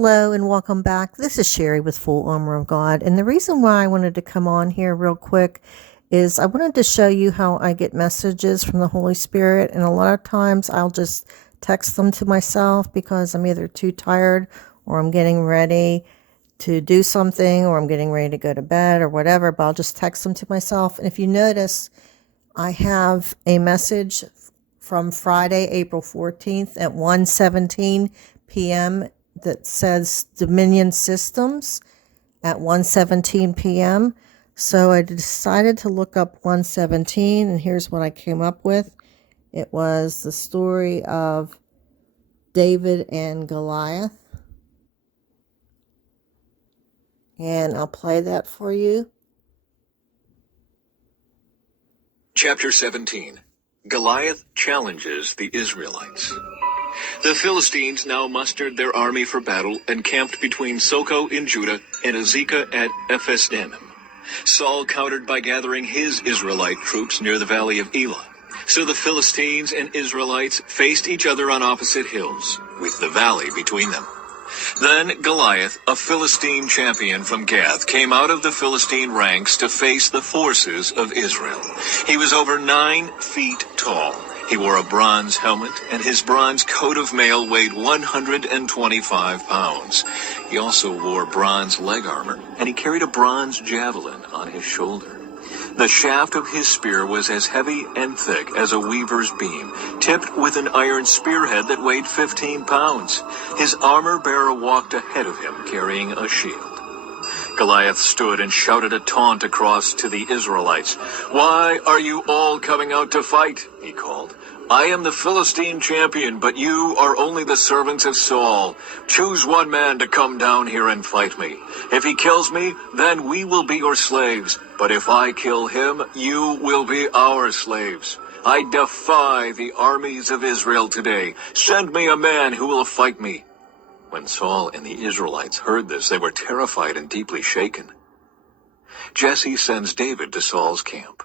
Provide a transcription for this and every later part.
Hello and welcome back. This is Sherry with Full Armor of God. And the reason why I wanted to come on here real quick is I wanted to show you how I get messages from the Holy Spirit. And a lot of times I'll just text them to myself because I'm either too tired or I'm getting ready to do something or I'm getting ready to go to bed or whatever. But I'll just text them to myself. And if you notice, I have a message from Friday, April 14th at 1:17 p.m. that says Dominion Systems at 1:17 p.m. So I decided to look up 117, and here's what I came up with. It was the story of David and Goliath. And I'll play that for you. Chapter 17. Goliath challenges the Israelites. The Philistines now mustered their army for battle and camped between Soko in Judah and Azekah at Ephes-dammim. Saul countered by gathering his Israelite troops near the valley of Elah. So the Philistines and Israelites faced each other on opposite hills, with the valley between them. Then Goliath, a Philistine champion from Gath, came out of the Philistine ranks to face the forces of Israel. He was over 9 feet tall. He wore a bronze helmet, and his bronze coat of mail weighed 125 pounds. He also wore bronze leg armor, and he carried a bronze javelin on his shoulder. The shaft of his spear was as heavy and thick as a weaver's beam, tipped with an iron spearhead that weighed 15 pounds. His armor-bearer walked ahead of him, carrying a shield. Goliath stood and shouted a taunt across to the Israelites. "Why are you all coming out to fight?" he called. "I am the Philistine champion, but you are only the servants of Saul. Choose one man to come down here and fight me. If he kills me, then we will be your slaves. But if I kill him, you will be our slaves. I defy the armies of Israel today. Send me a man who will fight me." When Saul and the Israelites heard this, they were terrified and deeply shaken. Jesse sends David to Saul's camp.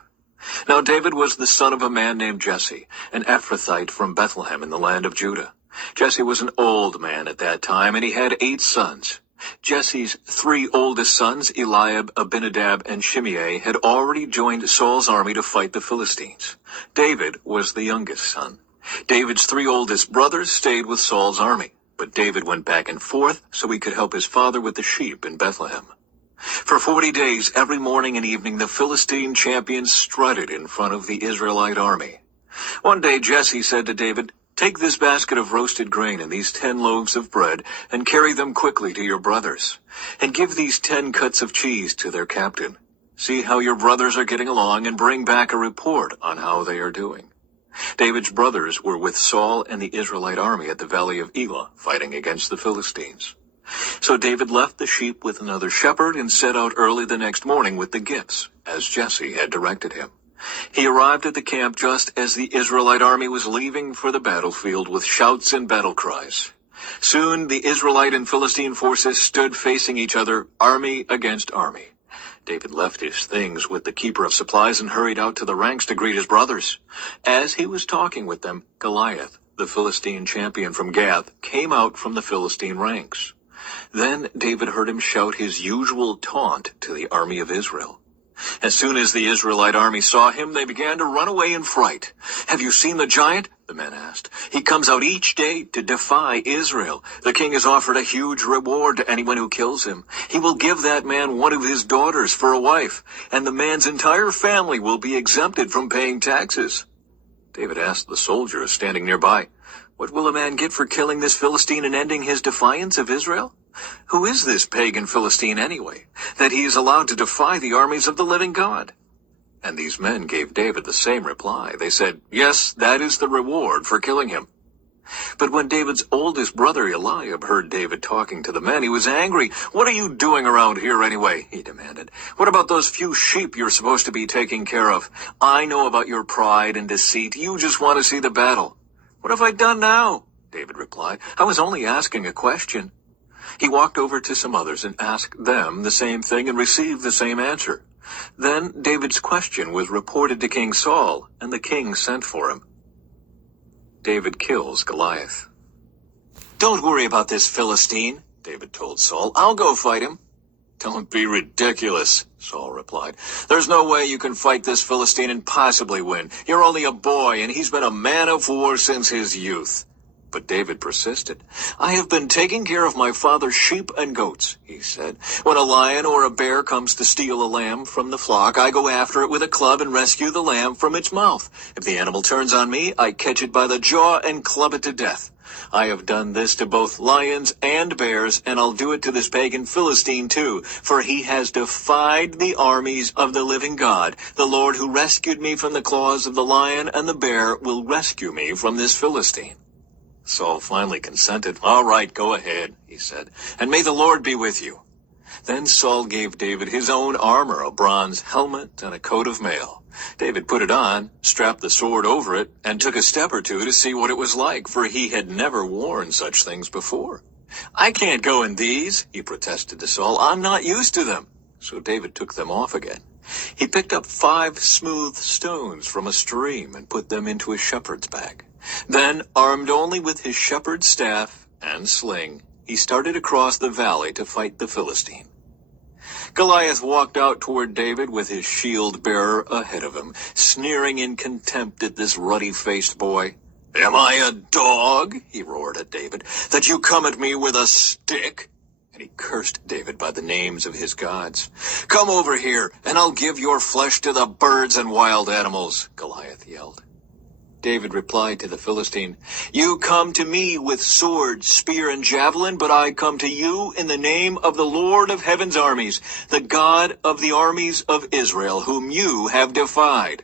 Now David was the son of a man named Jesse, an Ephrathite from Bethlehem in the land of Judah. Jesse was an old man at that time, and he had 8 sons. Jesse's 3 oldest sons, Eliab, Abinadab, and Shimei, had already joined Saul's army to fight the Philistines. David was the youngest son. David's 3 oldest brothers stayed with Saul's army, but David went back and forth so he could help his father with the sheep in Bethlehem. For 40 days, every morning and evening, the Philistine champions strutted in front of the Israelite army. One day Jesse said to David, "Take this basket of roasted grain and these 10 loaves of bread and carry them quickly to your brothers. And give these 10 cuts of cheese to their captain. See how your brothers are getting along and bring back a report on how they are doing." David's brothers were with Saul and the Israelite army at the valley of Elah, fighting against the Philistines. So David left the sheep with another shepherd and set out early the next morning with the gifts, as Jesse had directed him. He arrived at the camp just as the Israelite army was leaving for the battlefield with shouts and battle cries. Soon the Israelite and Philistine forces stood facing each other, army against army. David left his things with the keeper of supplies and hurried out to the ranks to greet his brothers. As he was talking with them, Goliath, the Philistine champion from Gath, came out from the Philistine ranks. Then David heard him shout his usual taunt to the army of Israel. As soon as the Israelite army saw him, they began to run away in fright. "Have you seen the giant?" the men asked. "He comes out each day to defy Israel. The king has offered a huge reward to anyone who kills him. He will give that man one of his daughters for a wife, and the man's entire family will be exempted from paying taxes." David asked the soldiers standing nearby, "What will a man get for killing this Philistine and ending his defiance of Israel? Who is this pagan Philistine anyway, that he is allowed to defy the armies of the living God?" And these men gave David the same reply. They said, "Yes, that is the reward for killing him." But when David's oldest brother Eliab heard David talking to the men, he was angry. "What are you doing around here anyway?" he demanded. "What about those few sheep you're supposed to be taking care of? I know about your pride and deceit. You just want to see the battle." "What have I done now?" David replied. "I was only asking a question." He walked over to some others and asked them the same thing and received the same answer. Then David's question was reported to King Saul, and the king sent for him. David kills Goliath. "Don't worry about this Philistine," David told Saul. "I'll go fight him." "Don't be ridiculous," Saul replied. "There's no way you can fight this Philistine and possibly win. You're only a boy, and he's been a man of war since his youth." But David persisted. "I have been taking care of my father's sheep and goats," he said. "When a lion or a bear comes to steal a lamb from the flock, I go after it with a club and rescue the lamb from its mouth. If the animal turns on me, I catch it by the jaw and club it to death. I have done this to both lions and bears, and I'll do it to this pagan Philistine too, for he has defied the armies of the living God. The Lord who rescued me from the claws of the lion and the bear will rescue me from this Philistine." Saul finally consented. "All right, go ahead," he said, "and may the Lord be with you." Then Saul gave David his own armor, a bronze helmet and a coat of mail. David put it on, strapped the sword over it, and took a step or two to see what it was like, for he had never worn such things before. "I can't go in these," he protested to Saul. "I'm not used to them." So David took them off again. He picked up 5 smooth stones from a stream and put them into his shepherd's bag. Then, armed only with his shepherd's staff and sling, he started across the valley to fight the Philistine. Goliath walked out toward David with his shield-bearer ahead of him, sneering in contempt at this ruddy-faced boy. "Am I a dog," he roared at David, "that you come at me with a stick?" And he cursed David by the names of his gods. "Come over here, and I'll give your flesh to the birds and wild animals," Goliath yelled. David replied to the Philistine, "You come to me with sword, spear, and javelin, but I come to you in the name of the Lord of heaven's armies, the God of the armies of Israel, whom you have defied.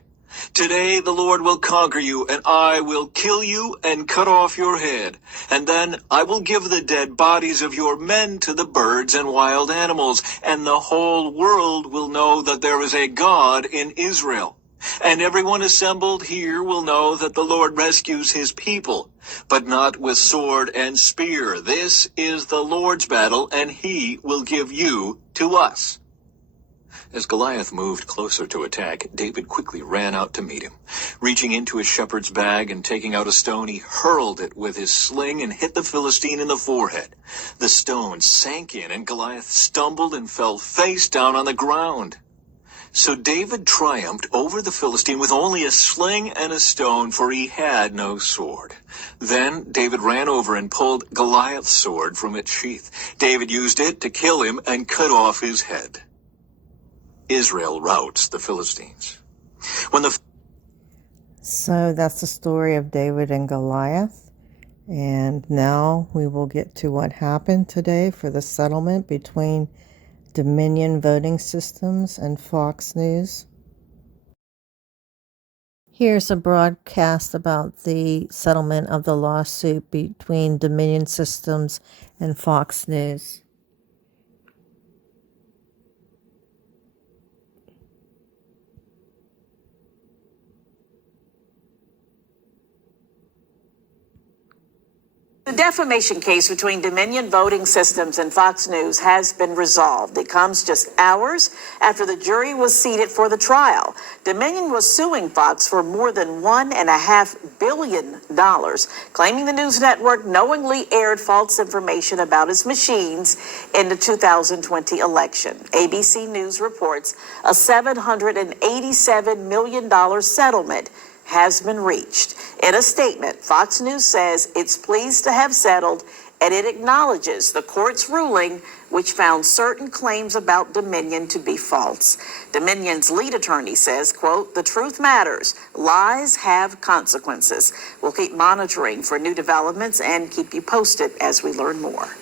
Today the Lord will conquer you, and I will kill you and cut off your head. And then I will give the dead bodies of your men to the birds and wild animals, and the whole world will know that there is a God in Israel. And everyone assembled here will know that the Lord rescues his people, but not with sword and spear. This is the Lord's battle, and he will give you to us." As Goliath moved closer to attack, David quickly ran out to meet him. Reaching into his shepherd's bag and taking out a stone, he hurled it with his sling and hit the Philistine in the forehead. The stone sank in, and Goliath stumbled and fell face down on the ground. So David triumphed over the Philistine with only a sling and a stone, for he had no sword. Then David ran over and pulled Goliath's sword from its sheath. David used it to kill him and cut off his head. Israel routs the Philistines. So that's the story of David and Goliath. And now we will get to what happened today for the settlement between Dominion Voting Systems and Fox News. Here's a broadcast about the settlement of the lawsuit between Dominion Systems and Fox News. The defamation case between Dominion Voting Systems and Fox News has been resolved. It comes just hours after the jury was seated for the trial. Dominion was suing Fox for more than $1.5 billion, claiming the news network knowingly aired false information about its machines in the 2020 election. ABC News reports a $787 million settlement has been reached. In a statement, Fox News says it's pleased to have settled, and it acknowledges the court's ruling, which found certain claims about Dominion to be false. Dominion's lead attorney says, quote, "The truth matters. Lies have consequences. We'll keep monitoring for new developments and keep you posted as we learn more."